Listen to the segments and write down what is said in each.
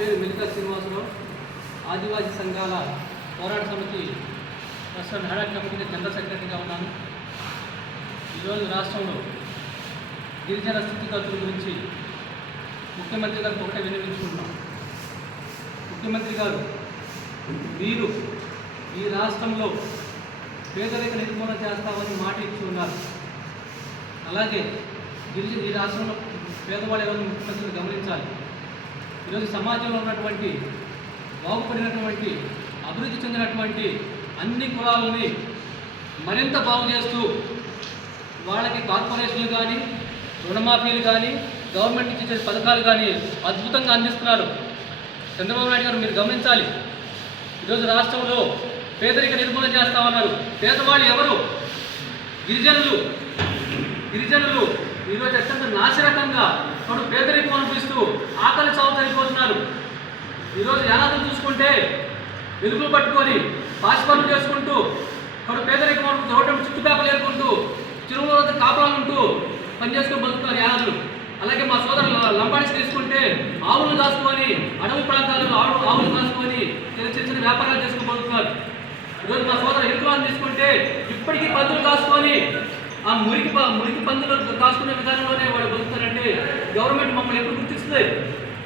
పేరు మెలికా శ్రీనివాసరావు. ఆదివాసీ సంఘాల పోరాట సమితి రాష్ట్ర హెడ్ కమిటీకి జనరల్ సెక్రటరీగా ఉన్నాను. ఈరోజు రాష్ట్రంలో గిరిజన స్థితిగతుల గురించి ముఖ్యమంత్రి గారికి ఒకటే విన్నవించుకుంటున్నాం. ముఖ్యమంత్రి గారు, మీరు ఈ రాష్ట్రంలో పేదరిక నిర్మూలన చేస్తామని మాట ఇచ్చి ఉన్నారు. అలాగే ఈ రాష్ట్రంలో పేదవాళ్ళు ఎవరు ముఖ్యమంత్రిని గమనించాలి. ఈరోజు సమాజంలో ఉన్నటువంటి బాగుపడినటువంటి అభివృద్ధి చెందినటువంటి అన్ని కులాలని మరింత బాగు చేస్తూ వాళ్ళకి కార్పొరేషన్లు కానీ రుణమాఫీలు కానీ గవర్నమెంట్ నుంచి ఇచ్చే పథకాలు కానీ అద్భుతంగా అందిస్తున్నారు. చంద్రబాబు నాయుడు గారు మీరు గమనించాలి. ఈరోజు రాష్ట్రంలో పేదరిక నిర్మూలన చేస్తామన్నారు. పేదవాళ్ళు ఎవరు? గిరిజనులు ఈరోజు అత్యంత నాశరకంగా వాడు పేదరికం అనిపిస్తూ ఆకలి చావు చనిపోతున్నారు. ఈరోజు యానాదులు చూసుకుంటే వెలుగులు పట్టుకొని పాశపనులు చేసుకుంటూ వాడు పేదరికం అనుకుంటూ రోడ్డు చుట్టుపక్కల ఏరుకుంటూ చెరువుల వద్ద కాపురాలుంటూ పనిచేసుకొని బతుకుతున్నారు యానాదులు. అలాగే మా సోదరులు లంబాడీస్ తీసుకుంటే ఆవులు కాసుకొని అడవి ప్రాంతాల్లో ఆవులు కాసుకొని చిన్న చిన్న వ్యాపారాలు చేసుకుని బతుకుతున్నారు. ఈరోజు మా సోదరు ఎరుకులను తీసుకుంటే ఇప్పటికీ పందులు కాసుకొని ఆ మురికి పందులు కాసుకునే విధానంలోనే వాడు బతుకుతారంటే గవర్నమెంట్ మమ్మల్ని ఎప్పుడు గుర్తిస్తుంది?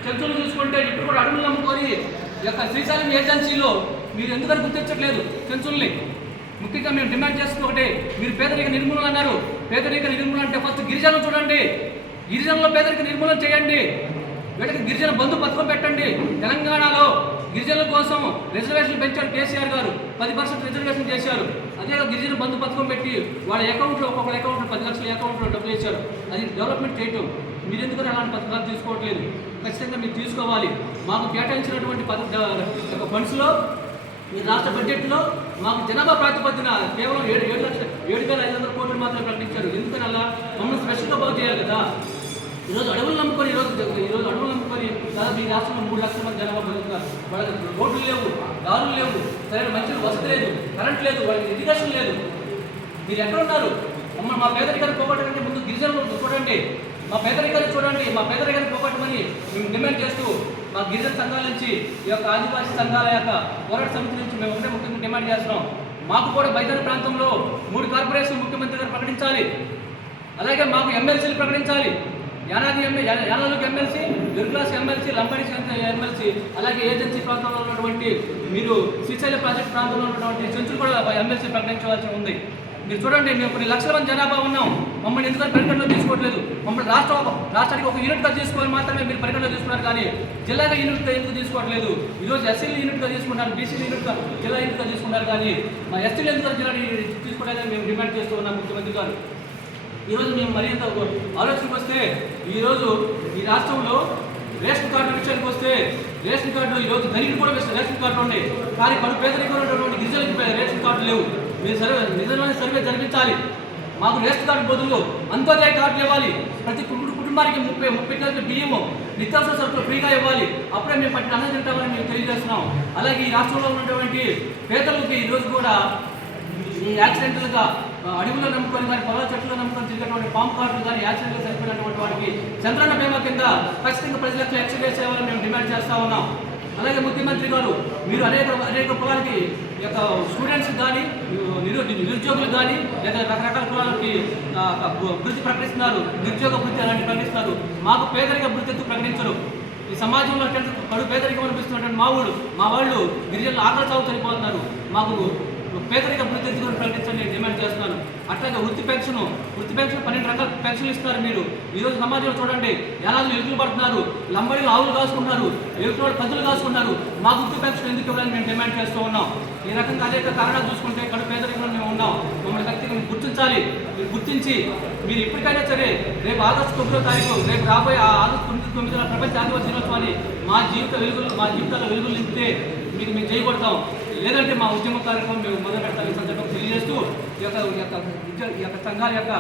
చెంచులు చూసుకుంటే ఇప్పుడు కూడా అడుగులు నమ్ముకొని యొక్క శ్రీశైలం ఏజెన్సీలో మీరు ఎందుకని గుర్తించట్లేదు చెంచుల్ని? ముఖ్యంగా మేము డిమాండ్ చేస్తుంది ఒకటే, మీరు పేదరిక నిర్మూలన అన్నారు. పేదరిక నిర్మూలన అంటే ఫస్ట్ గిరిజనులు చూడండి, గిరిజనుల పేదరిక నిర్మూలన చేయండి. వీటికి గిరిజన బంధు పథకం పెట్టండి. తెలంగాణలో గిరిజనుల కోసం రిజర్వేషన్ పెంచారు కేసీఆర్ గారు, 10% రిజర్వేషన్ చేశారు. అదే గిరిజన బంధు పథకం పెట్టి వాళ్ళ అకౌంట్లో ఒక్కొక్క అకౌంట్లో 10 లక్షల అకౌంట్లో డబ్బులు వేశారు. అది డెవలప్మెంట్ చేయటం. మీరు ఎందుకని అలాంటి పథకాలు తీసుకోవట్లేదు? ఖచ్చితంగా మీరు తీసుకోవాలి. మాకు కేటాయించినటువంటి ఫండ్స్లో ఈ రాష్ట్ర బడ్జెట్లో మాకు జనాభా ప్రాతిపదికన కేవలం 7,500 కోట్లు మాత్రమే ప్రకటించారు. ఎందుకని అలా? మమ్మల్ని స్పెషల్గా బాగు చేయాలి కదా. ఈరోజు అడవులు నమ్ముకొని అడవులు నమ్ముకొని దాదాపు ఈ రాష్ట్రంలో 3 లక్షల మంది జనాభా బతుకుతున్నారు. వాళ్ళకి రోడ్లు లేవు, దారులు లేవు, సరైన మంచి వసతి లేదు, కరెంట్ లేదు, వాళ్ళకి ఎడ్యుకేషన్ లేదు. మీరు ఎక్కడ ఉన్నారు? మమ్మల్ని మా పేదరికాన్ని పోగొట్టకంటే ముందు గిరిజనులు చూడండి, మా పేదరికాన్ని చూడండి. మా పేదరికాన్ని పోగొట్టమని మేము డిమాండ్ చేస్తూ మా గిరిజన సంఘాల నుంచి ఈ యొక్క ఆదివాసీ సంఘాల యొక్క పోరాట సమితి నుంచి మేము ఒకటే ముఖ్యంగా డిమాండ్ చేస్తున్నాం. మాకు కూడా బైదాన ప్రాంతంలో 3 కార్పొరేషన్ ముఖ్యమంత్రి గారు ప్రకటించాలి. అలాగే మాకు ఎమ్మెల్సీలు ప్రకటించాలి. యానాదులకు ఎమ్మెల్సీ, దుర్గ్లాస్ ఎమ్మెల్సీ, లంబాడీస్ ఎమ్మెల్సీ, అలాగే ఏజెన్సీ ప్రాంతంలో ఉన్నటువంటి మీరు శ్రీశైలం ప్రాజెక్ట్ ప్రాంతంలో ఉన్నటువంటి చెంచులు కూడా ఎమ్మెల్సీ ప్రకటించవలసి ఉంది. మీరు చూడండి, మేము కొన్ని లక్షల మంది జనాభా ఉన్నాం. మమ్మల్ని ఎందుకంటే పరిగణలో తీసుకోవట్లేదు. మమ్మల్ని రాష్ట్రానికి ఒక యూనిట్గా తీసుకొని మాత్రమే మీరు పరిగణలో తీసుకున్నారు, కానీ జిల్లాగా యూనిట్గా ఎందుకు తీసుకోవట్లేదు? ఈరోజు ఎస్సీలు యూనిట్గా తీసుకున్నారు, బీసీలు యూనిట్గా జిల్లా యూనిట్గా తీసుకున్నారు, కానీ మా ఎస్టీలు ఎందుకు జిల్లా తీసుకోవడానికి మేము డిమాండ్ చేస్తూ ఉన్నాం ముఖ్యమంత్రి గారు. ఈరోజు మేము మరింత ఆలోచనకు వస్తే ఈరోజు ఈ రాష్ట్రంలో రేషన్ కార్డు విషయానికి వస్తే రేషన్ కార్డు ఈరోజు ధనికి కూడా రేషన్ కార్డు ఉన్నాయి, కానీ కడు పేదరికంలో ఉన్నటువంటి గిరిజనులకు రేషన్ కార్డు లేవు. మీరు నిజమైన సర్వే జరిపించాలి. మాకు రేషన్ కార్డు బదులు అంత్యోదయ కార్డులు ఇవ్వాలి. ప్రతి కుటుంబానికి 30 కేజీల బియ్యము, నిత్యావసర సరుకులు ఫ్రీగా ఇవ్వాలి. అప్పుడే మేము పట్టిన అన్నం తింటామని మేము తెలియజేస్తున్నాం. అలాగే ఈ రాష్ట్రంలో ఉన్నటువంటి పేదలకు ఈరోజు కూడా ఈ యాక్సిడెంట్లుగా అడవుల్లో నమ్ముకొని కానీ పొలాల చెట్లు నమ్ముకొని తిరిగినటువంటి పాము కార్డులు కానీ యాక్సిడెంట్లో చనిపోయినటువంటి వాడికి చంద్రన్న బీమా కింద ఖచ్చితంగా ప్రజలకు ఎక్స్గ్రేస్ చేయాలని మేము డిమాండ్ చేస్తూ ఉన్నాం. అలాగే ముఖ్యమంత్రి గారు, మీరు అనేక కులాలకి యొక్క స్టూడెంట్స్ కానీ నిరుద్యోగులు కానీ లేదా రకరకాల కులాలకి వృత్తి ప్రకటిస్తున్నారు, నిరుద్యోగ వృత్తి అలాంటివి ప్రకటిస్తున్నారు. మాకు పేదరిక వృత్తి ఎందుకు ప్రకటించరు? ఈ సమాజంలో కడు పేదరికం అనిపిస్తున్నటువంటి మా వాళ్ళు గిరిజనులు ఆకలి చావు చనిపోతున్నారు. మాకు పేదరిక వృత్తి ఎందుకు ప్రకటించని నేను డిమాండ్ చేస్తున్నాను. అట్లాగే వృత్తి పెన్షన్ 12 రకాల పెన్షన్లు ఇస్తున్నారు. మీరు ఈరోజు సమాజంలో చూడండి, యానాదులు ఎలుకలు పడుతున్నారు, లంబడీలు ఆవులు కాసుకుంటున్నారు, ఎలుకలు పందులు కాసుకుంటున్నారు. మా వృత్తి పెన్షన్ ఎందుకు ఇవ్వాలని మేము డిమాండ్ చేస్తూ ఉన్నాం. ఈ రకంగా అనేక కారణాలు చూసుకుంటే కడు పేదరికంలో మేము ఉన్నాం. మమ్మల్ని వ్యక్తిగా గుర్తించాలి. మీరు గుర్తించి మీరు ఇప్పటికైనా సరే రేపు ఆగస్టు 9వ తారీఖు, రేపు రాబోయే ఆగస్టు 9వ ప్రపంచ ఆదివాసీ దినోత్సవాన్ని మా జీవితాల్లో వెలుగులు నింపితే మీకు మేము చేయబడతాం. లేదంటే మా ఉద్యమ కార్యక్రమం మేము మొదలు పెట్టాలి. ఈ సందర్భంగా తెలియజేస్తూ ఈ యొక్క సంఘాల యొక్క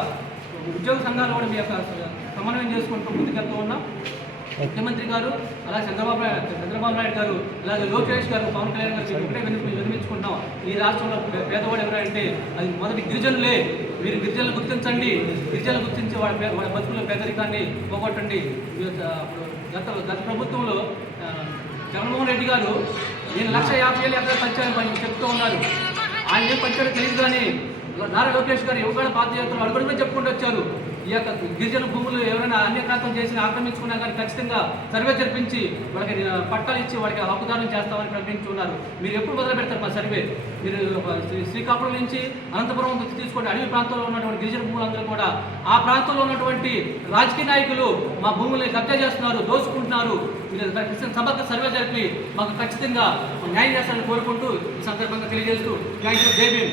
ఉద్యోగ సంఘాలు కూడా మీ యొక్క సమన్వయం చేసుకుంటూ ముందుకెళ్తూ ఉన్నాం. ముఖ్యమంత్రి గారు, అలాగే చంద్రబాబు నాయుడు గారు, అలాగే లోకేష్ గారు, పవన్ కళ్యాణ్ గారు ఒకటే వినిపించుకుంటాం. ఈ రాష్ట్రంలో పేదవాడు ఎవరంటే అది మొదటి గిరిజనులే. మీరు గిరిజనులు గుర్తించండి. గిరిజనులు గుర్తించి వాళ్ళ బతుకుల పేదరికాన్ని పోగొట్టండి. గత ప్రభుత్వంలో జగన్మోహన్ రెడ్డి గారు నేను 1,50,000 ఎకరాలు పంచాలని చెప్తూ ఉన్నారు. ఆయన ఏం పంచారో తెలియదు, కానీ నారా లోకేష్ గారు యువగడ పాదయాత్రలు అడుగుడుగా చెప్పుకుంటూ వచ్చారు. ఈ యొక్క గిరిజన భూములు ఎవరైనా అన్యక్రాంతం చేసి ఆక్రమించుకున్నా కానీ ఖచ్చితంగా సర్వే జరిపించి వాళ్ళకి పట్టాలు ఇచ్చి వాళ్ళకి హక్కుదానం చేస్తామని ప్రకటించి ఉన్నారు. మీరు ఎప్పుడు మొదలు పెడతారు మా సర్వే? మీరు శ్రీకాకుళం నుంచి అనంతపురం తీసుకోండి, అడవి ప్రాంతంలో ఉన్నటువంటి గిరిజన భూములందరూ కూడా ఆ ప్రాంతంలో ఉన్నటువంటి రాజకీయ నాయకులు మా భూముల్ని కబ్జా చేస్తున్నారు, దోచుకుంటున్నారు. మీరు సమగ్ర సర్వే జరిపి మాకు ఖచ్చితంగా న్యాయం చేస్తారని కోరుకుంటూ ఈ సందర్భంగా తెలియజేస్తూ థ్యాంక్ యూ. జై భీమ్.